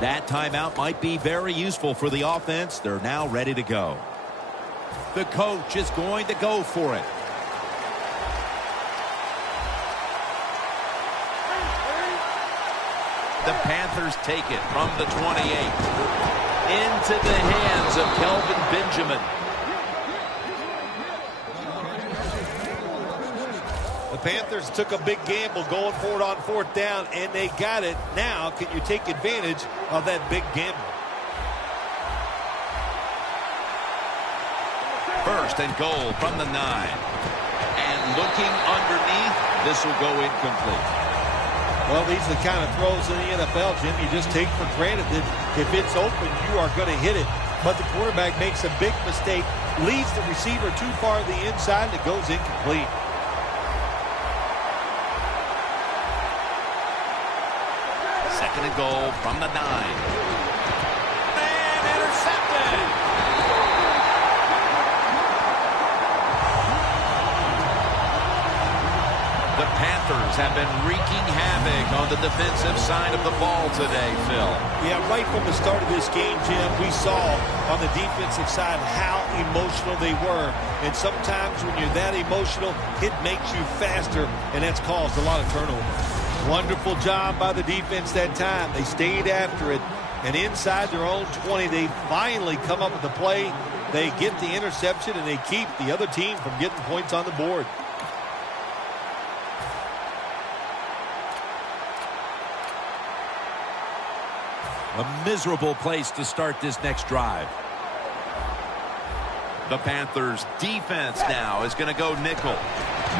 That timeout might be very useful for the offense. They're now ready to go. The coach is going to go for it. The Panthers take it from the 28 into the hands of Kelvin Benjamin. The Panthers took a big gamble going for it on fourth down, and they got it. Now, can you take advantage of that big gamble? First and goal from the 9. And looking underneath, this will go incomplete. Well, these are the kind of throws in the NFL, Jim, you just take for granted that if it's open, you are going to hit it. But the quarterback makes a big mistake, leads the receiver too far to the inside, and it goes incomplete. Second and goal from the 9. And intercepted. The Panthers have been wreaking havoc on the defensive side of the ball today, Phil. Yeah, right from the start of this game, Jim, we saw on the defensive side how emotional they were. And sometimes when you're that emotional, it makes you faster, and that's caused a lot of turnovers. Wonderful job by the defense that time. They stayed after it. And inside their own 20, they finally come up with the play. They get the interception, and they keep the other team from getting points on the board. A miserable place to start this next drive. The Panthers defense now is going to go nickel.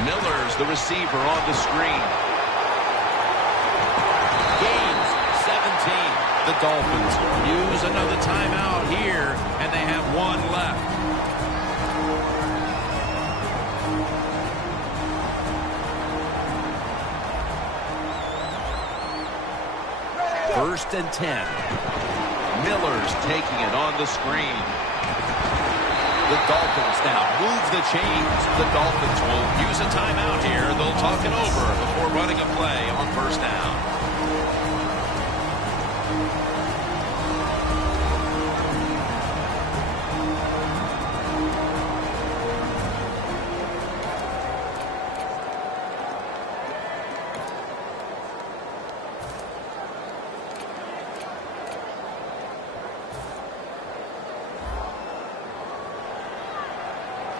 Miller's the receiver on the screen. Gains 17. The Dolphins use another timeout here, and they have one left. First and 10. Miller's taking it on the screen. The Dolphins now move the chains. The Dolphins will use a timeout here. They'll talk it over before running a play on first down.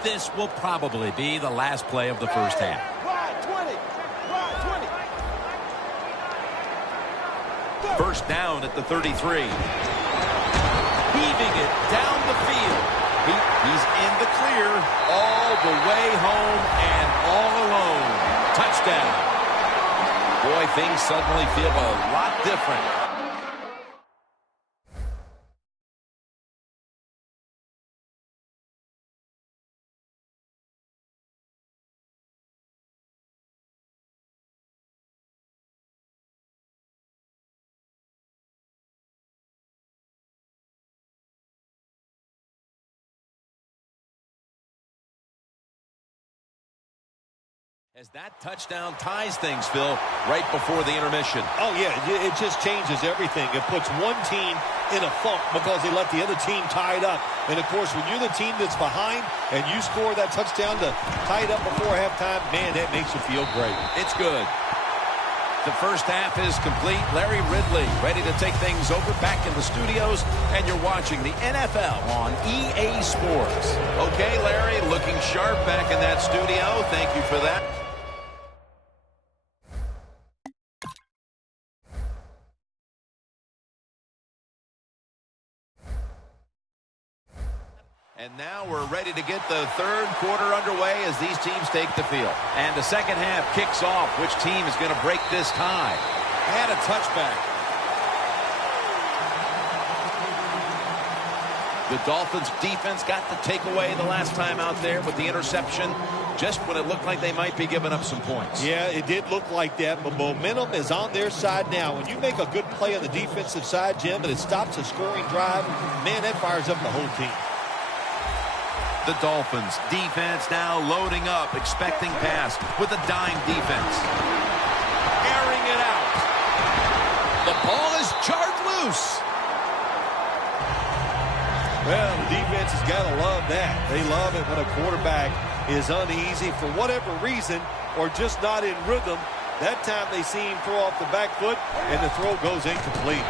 This will probably be the last play of the first half. First down at the 33. Heaving it down the field. He's in the clear all the way home and all alone. Touchdown. Boy, things suddenly feel a lot different. As that touchdown ties things, Phil, right before the intermission. Oh, yeah, it just changes everything. It puts one team in a funk because they let the other team tie it up. And, of course, when you're the team that's behind and you score that touchdown to tie it up before halftime, man, that makes you feel great. It's good. The first half is complete. Larry Ridley ready to take things over back in the studios, and you're watching the NFL on EA Sports. Okay, Larry, looking sharp back in that studio. Thank you for that. And now we're ready to get the third quarter underway as these teams take the field. And the second half kicks off. Which team is going to break this tie? And a touchback. The Dolphins defense got the takeaway the last time out there with the interception, just when it looked like they might be giving up some points. Yeah, it did look like that, but momentum is on their side now. When you make a good play on the defensive side, Jim, and it stops a scoring drive, man, that fires up the whole team. The Dolphins defense now loading up, expecting pass with a dime defense. Airing it out. The ball is jarred loose. Well, the defense has got to love that. They love it when a quarterback is uneasy for whatever reason or just not in rhythm. That time they see him throw off the back foot, and the throw goes incomplete.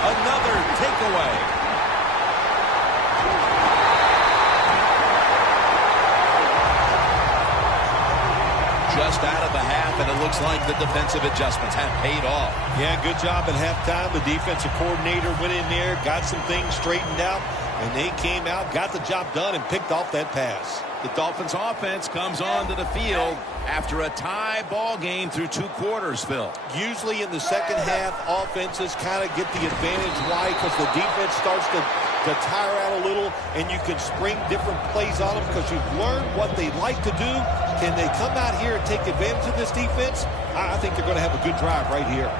Another takeaway. Just out of the half, and it looks like the defensive adjustments have paid off. Yeah, good job at halftime. The defensive coordinator went in there, got some things straightened out, and they came out, got the job done, and picked off that pass. The Dolphins offense comes onto the field after a tie ball game through 2 quarters, Phil. Usually in the second half, offenses kind of get the advantage. Why? Because the defense starts to tire out a little, and you can spring different plays on them because you've learned what they like to do. Can they come out here and take advantage of this defense? I think they're going to have a good drive right here.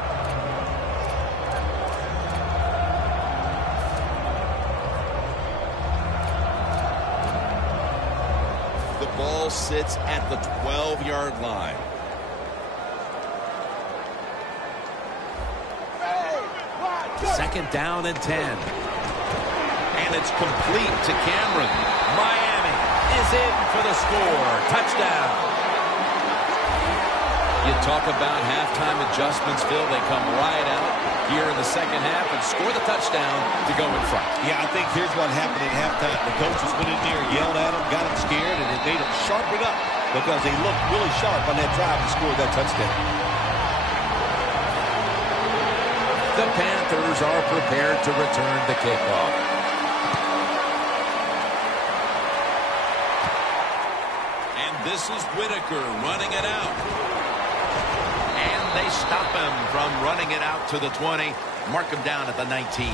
The ball sits at the 12-yard line. Second down and 10. And it's complete to Cameron. Miami is in for the score. Touchdown. You talk about halftime adjustments, Phil. They come right out here in the second half and score the touchdown to go in front. Yeah, I think here's what happened at halftime. The coaches went in there, yelled at them, got them scared, and it made them sharpen up because they looked really sharp on that drive to score that touchdown. The Panthers are prepared to return the kickoff. And this is Whitaker running it out. And they stop him from running it out to the 20. Mark him down at the 19.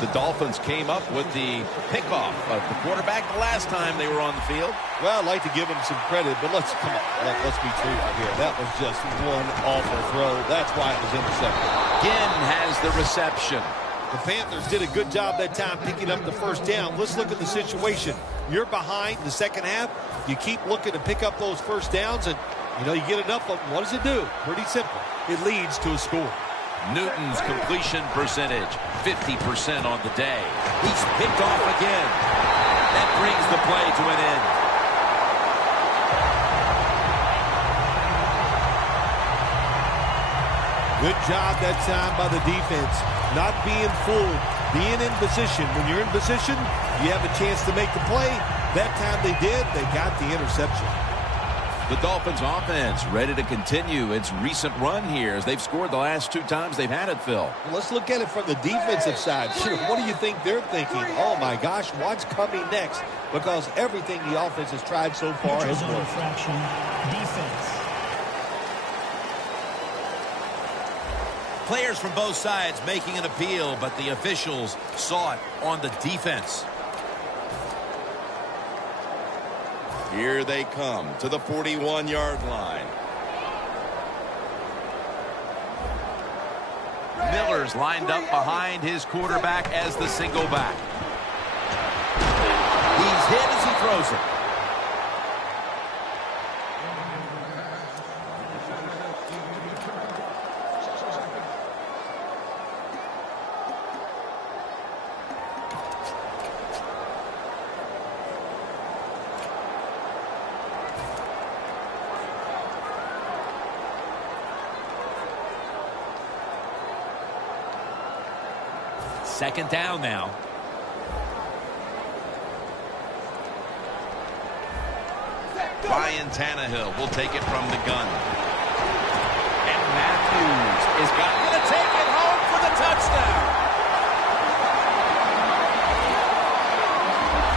The Dolphins came up with the pickoff of the quarterback the last time they were on the field. Well, I'd like to give him some credit, but let's be truthful here. That was just one awful throw. That's why it was intercepted. Ginn has the reception. The Panthers did a good job that time picking up the first down. Let's look at the situation. You're behind the second half. You keep looking to pick up those first downs, and you get enough of them. What does it do? Pretty simple. It leads to a score. Newton's completion percentage, 50% on the day. He's picked off again. That brings the play to an end. Good job that time by the defense. Not being fooled, being in position. When you're in position, you have a chance to make the play. That time they did. They got the interception. The Dolphins offense ready to continue its recent run here as they've scored the last 2 times they've had it, Phil. Well, let's look at it from the defensive side. Sure, what do you think they're thinking? Oh, my gosh, what's coming next? Because everything the offense has tried so far has worked. Defense. Players from both sides making an appeal, but the officials saw it on the defense. Here they come to the 41-yard line. Miller's lined up behind his quarterback as the single back. He's hit as he throws it. Second down now. Ryan Tannehill will take it from the gun. And Matthews is going to take it home for the touchdown.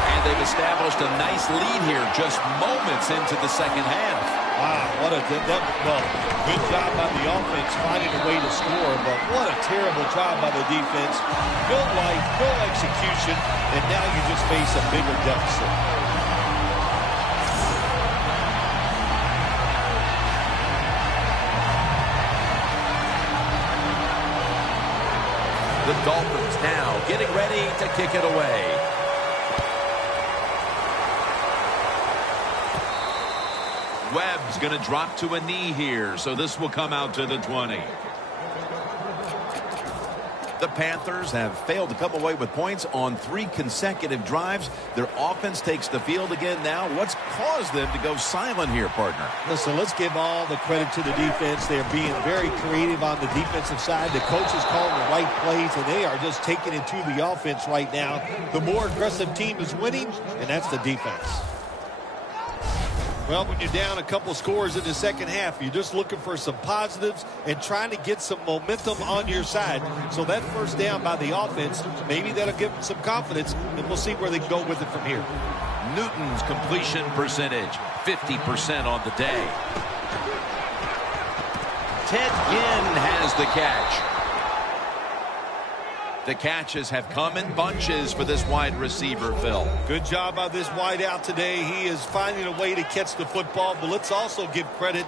And they've established a nice lead here just moments into the second half. Wow, what a good job by the offense finding a way to score, but what a terrible job by the defense. No life, no execution, and now you just face a bigger deficit. The Dolphins now getting ready to kick it away. Webb's going to drop to a knee here, so this will come out to the 20. The Panthers have failed to come away with points on 3 consecutive drives. Their offense takes the field again now. What's caused them to go silent here, partner? Listen, let's give all the credit to the defense. They're being very creative on the defensive side. The coach is calling the right plays, and they are just taking it to the offense right now. The more aggressive team is winning, and that's the defense. Well, when you're down a couple scores in the second half, you're just looking for some positives and trying to get some momentum on your side. So that first down by the offense, maybe that'll give them some confidence, and we'll see where they can go with it from here. Newton's completion percentage, 50% on the day. Ted Ginn has the catch. The catches have come in bunches for this wide receiver, Phil. Good job by this wide out today. He is finding a way to catch the football, but let's also give credit.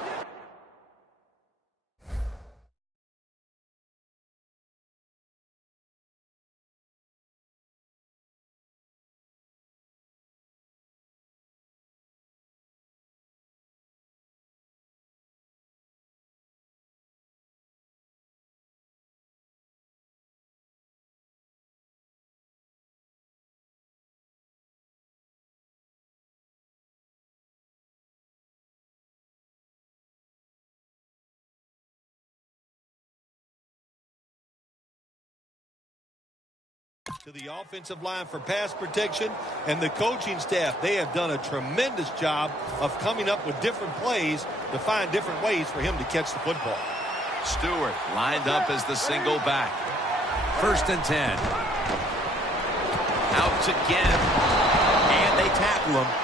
To the offensive line for pass protection, and the coaching staff, they have done a tremendous job of coming up with different plays to find different ways for him to catch the football. Stewart lined up as the single back. 1st and 10. Out to Ginn. And they tackle him.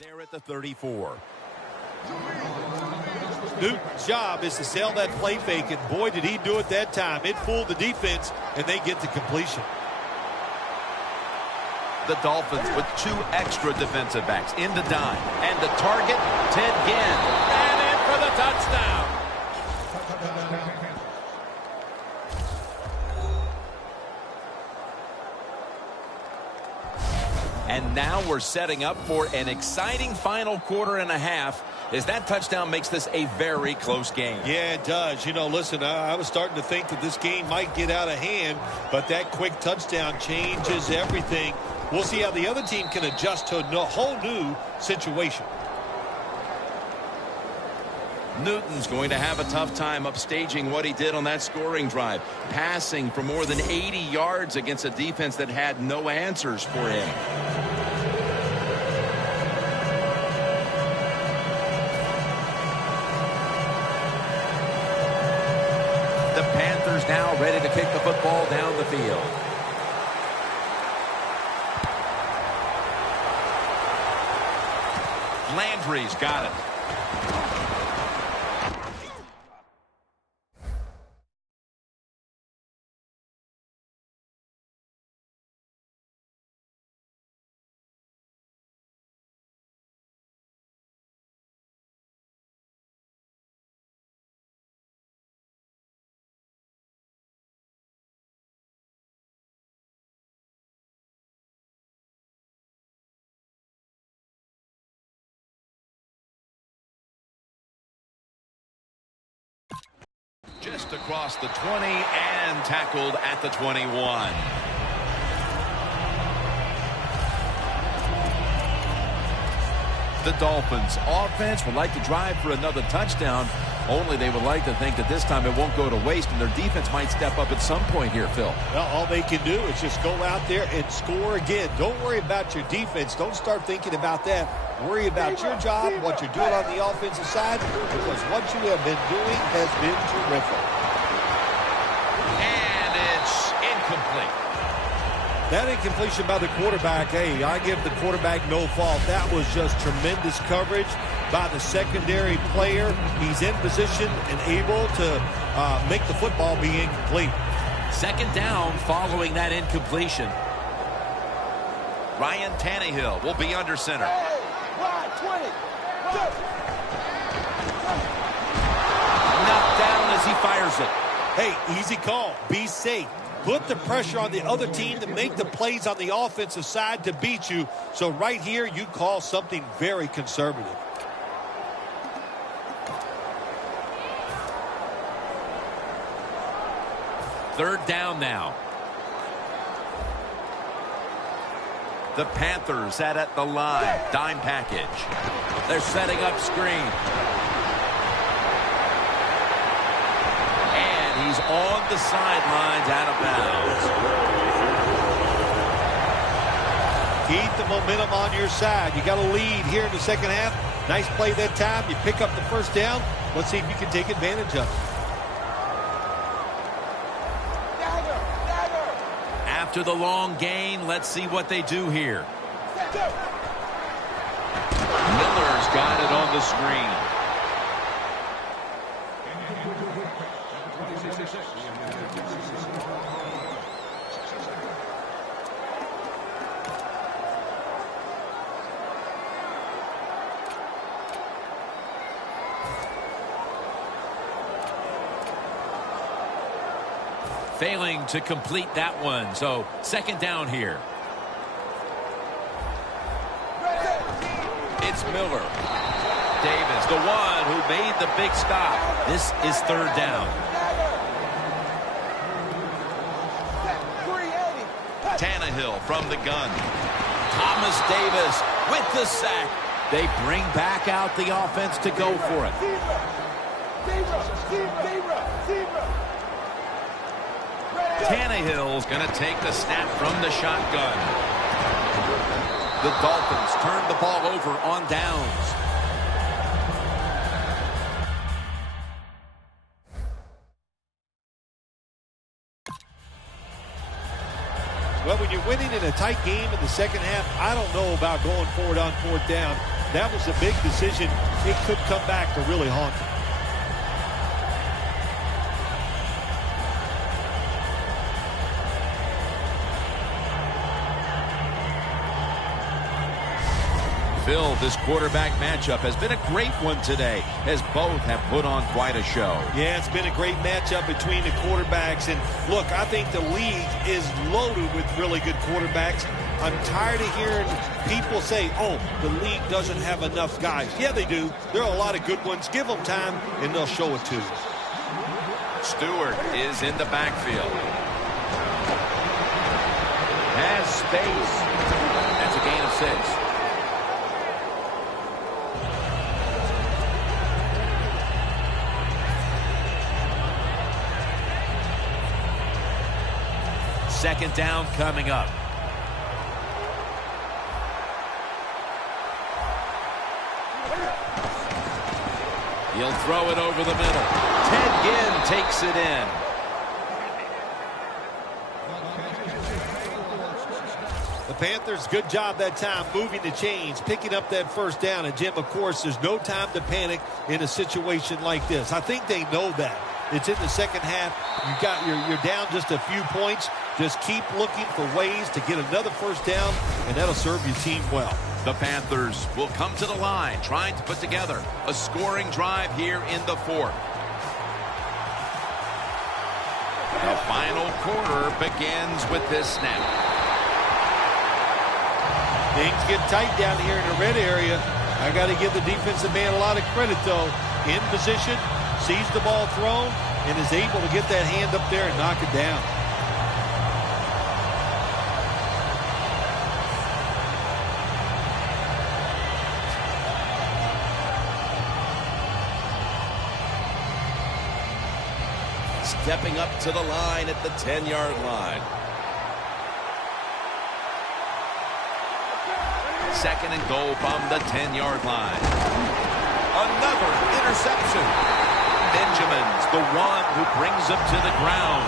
There at the 34. Newton's job is to sell that play fake, and boy, did he do it that time. It fooled the defense, and they get the completion. The Dolphins with 2 extra defensive backs in the dime. And the target, Ted Ginn. And in for the touchdown. And now we're setting up for an exciting final quarter and a half as that touchdown makes this a very close game. Yeah, it does. You know, listen, I was starting to think that this game might get out of hand, but that quick touchdown changes everything. We'll see how the other team can adjust to a whole new situation. Newton's going to have a tough time upstaging what he did on that scoring drive, passing for more than 80 yards against a defense that had no answers for him. The Panthers now ready to kick the football down the field. Landry's got it. Just across the 20 and tackled at the 21. The Dolphins offense would like to drive for another touchdown, Only they would like to think that this time it won't go to waste and their defense might step up at some point here, Phil. Well, all they can do is just go out there and score again. Don't worry about your defense. Don't start thinking about that. Worry about your job, what you're doing on the offensive side, because what you have been doing has been terrific. And it's incomplete. That incompletion by the quarterback, hey, I give the quarterback no fault. That was just tremendous coverage by the secondary player. He's in position and able to make the football be incomplete. Second down following that incompletion. Ryan Tannehill will be under center. Knocked down as he fires it. Hey, easy call. Be safe. Put the pressure on the other team to make the plays on the offensive side to beat you. So right here, you call something very conservative. Third down now. The Panthers at the line. Dime package. They're setting up screen. And he's on the sidelines out of bounds. Keep the momentum on your side. You got a lead here in the second half. Nice play that time. You pick up the first down. Let's see if you can take advantage of it. After the long gain, let's see what they do here. Miller's got it on the screen. Failing to complete that one, so second down here. It's Miller. Davis, the one who made the big stop. This is third down. Tannehill from the gun. Thomas Davis with the sack. They bring back out the offense to go for it. Tannehill's going to take the snap from the shotgun. The Dolphins turn the ball over on downs. Well, when you're winning in a tight game in the second half, I don't know about going forward on fourth down. That was a big decision. It could come back to really haunt them. Phil, this quarterback matchup has been a great one today, as both have put on quite a show. Yeah, it's been a great matchup between the quarterbacks. And look, I think the league is loaded with really good quarterbacks. I'm tired of hearing people say, oh, the league doesn't have enough guys. Yeah, they do. There are a lot of good ones. Give them time, and they'll show it to you. Stewart is in the backfield. Has space. That's a gain of 6. Second down coming up. He'll throw it over the middle. Ted Ginn takes it in. The Panthers, good job that time moving the chains, picking up that first down. And, Jim, of course, there's no time to panic in a situation like this. I think they know that. It's in the second half. You're down just a few points. Just keep looking for ways to get another first down, and that'll serve your team well. The Panthers will come to the line, trying to put together a scoring drive here in the fourth. The final quarter begins with this snap. Things get tight down here in the red area. I got to give the defensive man a lot of credit, though. In position, sees the ball thrown, and is able to get that hand up there and knock it down. stepping up to the line at the 10-yard line. Second and goal from the 10-yard line. Another interception. Benjamin's the one who brings him to the ground.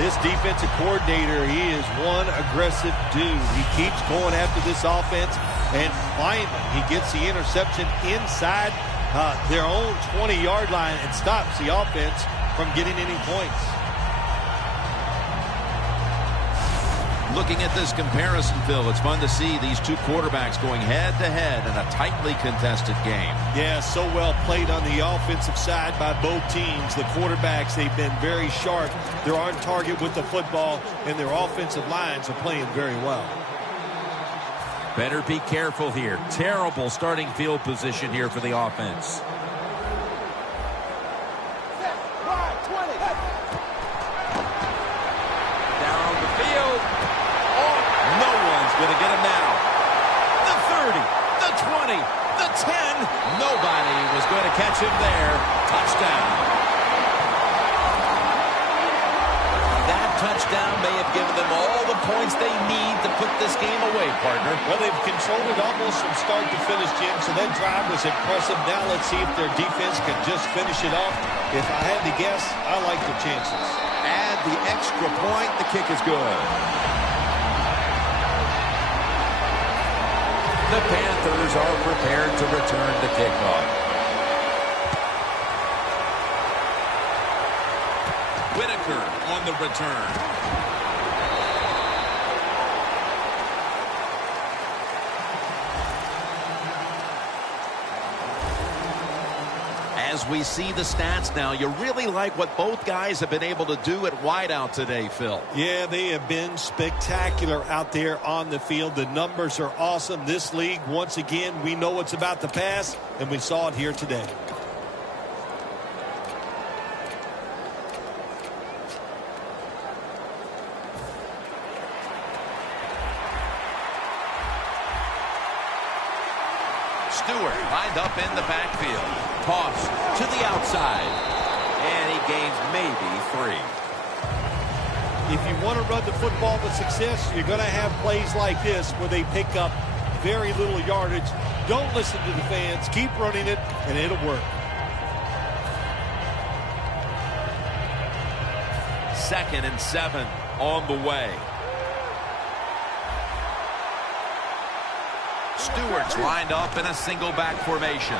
This defensive coordinator, he is one aggressive dude. He keeps going after this offense, and finally he gets the interception inside their own 20-yard line and stops the offense from getting any points. Looking at this comparison, Phil, it's fun to see these two quarterbacks going head-to-head in a tightly contested game. Yeah, so well played on the offensive side by both teams. The quarterbacks, they've been very sharp. They're on target with the football, and their offensive lines are playing very well. Better be careful here. Terrible starting field position here for the offense. Down the field. No one's going to get him now. The 30, the 20, the 10. Nobody was going to catch him there. Touchdown. That touchdown may have given them all the points they need to put this game away, partner. Well, they've controlled it almost from start to finish, Jim, so that drive was impressive. Now let's see if their defense can just finish it off. If I had to guess, I like their chances. Add the extra point. The kick is good. The Panthers are prepared to return the kickoff. Whitaker on the return. As we see the stats now, you really like what both guys have been able to do at wideout today, Phil. Yeah, they have been spectacular out there on the field. The numbers are awesome. This league, once again, we know it's about the pass, and we saw it here today. Stewart lined up in the backfield. Toss to the outside. And he gains maybe 3. If you want to run the football with success, you're going to have plays like this where they pick up very little yardage. Don't listen to the fans. Keep running it, and it'll work. Second and 7 on the way. Stewart's lined up in a single back formation.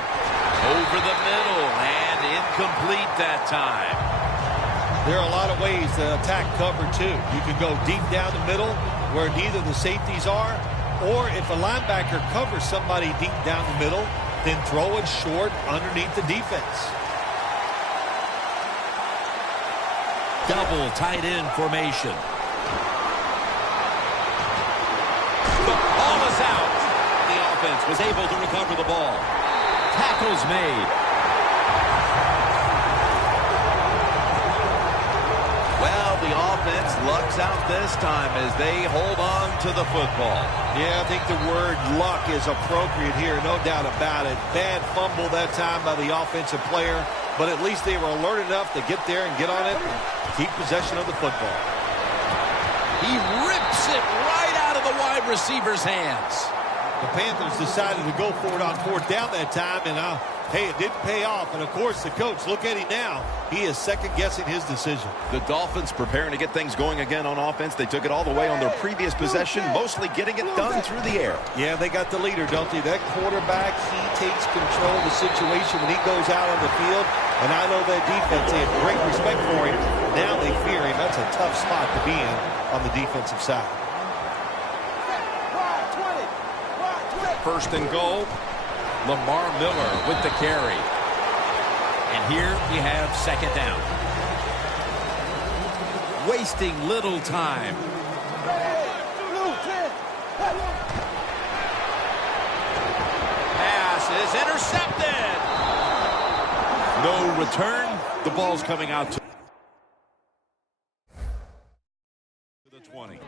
Over the middle and incomplete that time. There are a lot of ways to attack cover, too. You can go deep down the middle where neither the safeties are, or if a linebacker covers somebody deep down the middle, then throw it short underneath the defense. Double tight end formation. The ball is out. The offense was able to recover the ball. Tackles made. Well, the offense lucks out this time as they hold on to the football. Yeah, I think the word luck is appropriate here, no doubt about it. Bad fumble that time by the offensive player, but at least they were alert enough to get there and get on it and keep possession of the football. He rips it right out of the wide receiver's hands. The Panthers decided to go for it on 4th down that time, and hey, it didn't pay off. And, of course, the coach, look at him now. He is second-guessing his decision. The Dolphins preparing to get things going again on offense. They took it all the way on their previous possession, mostly getting it done through the air. Yeah, they got the leader, don't they? That quarterback, he takes control of the situation when he goes out on the field. And I know that defense, they have great respect for him. Now they fear him. That's a tough spot to be in on the defensive side. First and goal. Lamar Miller with the carry. And here we have second down. Wasting little time. Pass is intercepted. No return. The ball's coming out to the 20.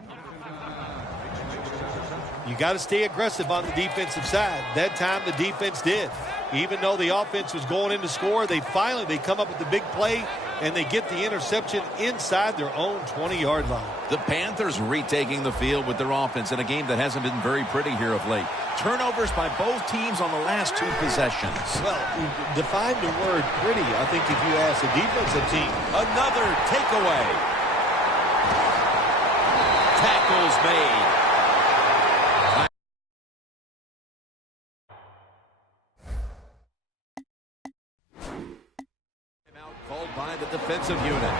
You got to stay aggressive on the defensive side. That time the defense did. Even though the offense was going in to score, they come up with the big play, and they get the interception inside their own 20-yard line. The Panthers retaking the field with their offense in a game that hasn't been very pretty here of late. Turnovers by both teams on the last 2 possessions. Well, define the word pretty. I think if you ask the defensive team. Another takeaway. Tackles made. Timeout called by the defensive unit.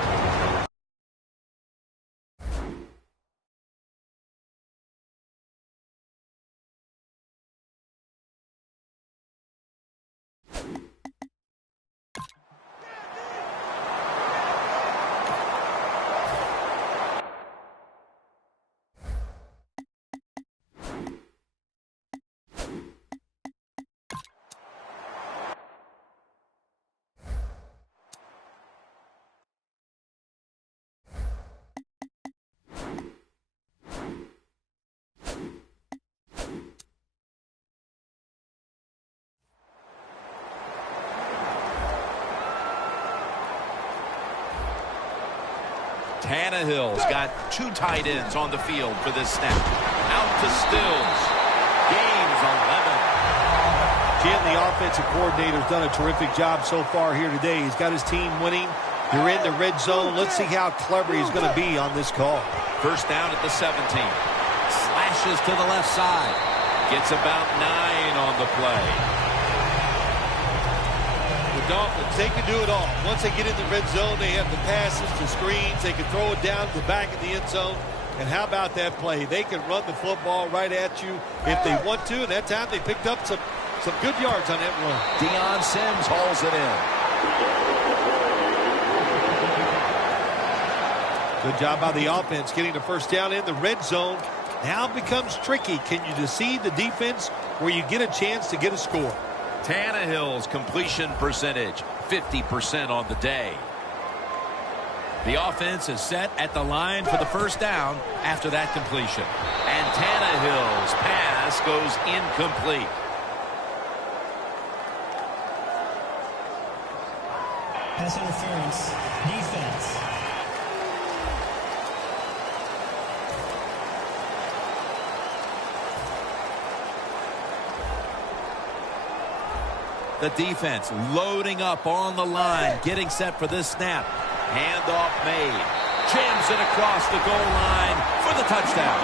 Tannehill's got 2 tight ends on the field for this snap. Out to Stills. Gains 11. Jim, the offensive coordinator's done a terrific job so far here today. He's got his team winning. They're in the red zone. Let's see how clever he's going to be on this call. First down at the 17. Slashes to the left side. Gets about 9 on the play. The Dolphins, they can do it all. Once they get in the red zone, they have the passes, the screens. They can throw it down to the back of the end zone. And how about that play? They can run the football right at you if they want to. And that time they picked up some good yards on that run. Deion Sims hauls it in. Good job by the offense getting the first down in the red zone. Now it becomes tricky. Can you deceive the defense where you get a chance to get a score? Tannehill's completion percentage, 50% on the day. The offense is set at the line for the first down after that completion. And Tannehill's pass goes incomplete. Pass interference. Defense. The defense loading up on the line, getting set for this snap. Handoff made. Jams it across the goal line for the touchdown.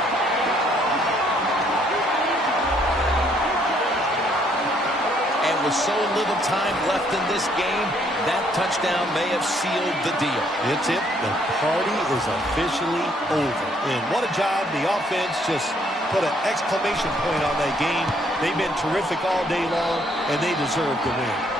And with so little time left in this game, that touchdown may have sealed the deal. It's it. The party is officially over. And what a job. The offense just put an exclamation point on that game. They've been terrific all day long, and they deserve the win.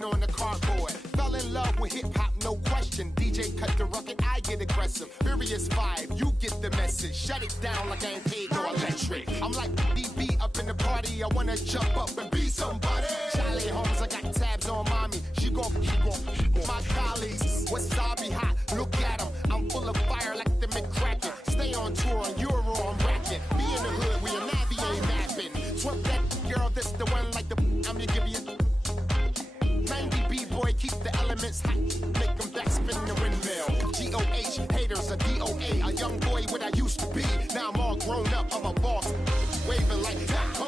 on the cardboard. Fell in love with hip-hop, no question. DJ cut the rocket, I get aggressive. Furious 5, you get the message. Shut it down like I ain't paid no electric. I'm like DB up in the party. I wanna jump up and be somebody. Charlie Holmes, I got tabs on mommy. She gon' my colleagues. Wasabi hot, look at them. I'm full of fire like the McCracken. Stay on tour on Euro, I'm racking. Be in the hood, we a Navy ain't mapping. Twerk that girl, this the one like the I'm gonna give you 90 B-boy, keep the elements hot. Make them backspin the windmill. G-O-H, haters, a D-O-A. A young boy what I used to be. Now I'm all grown up, I'm a boss. Waving like that.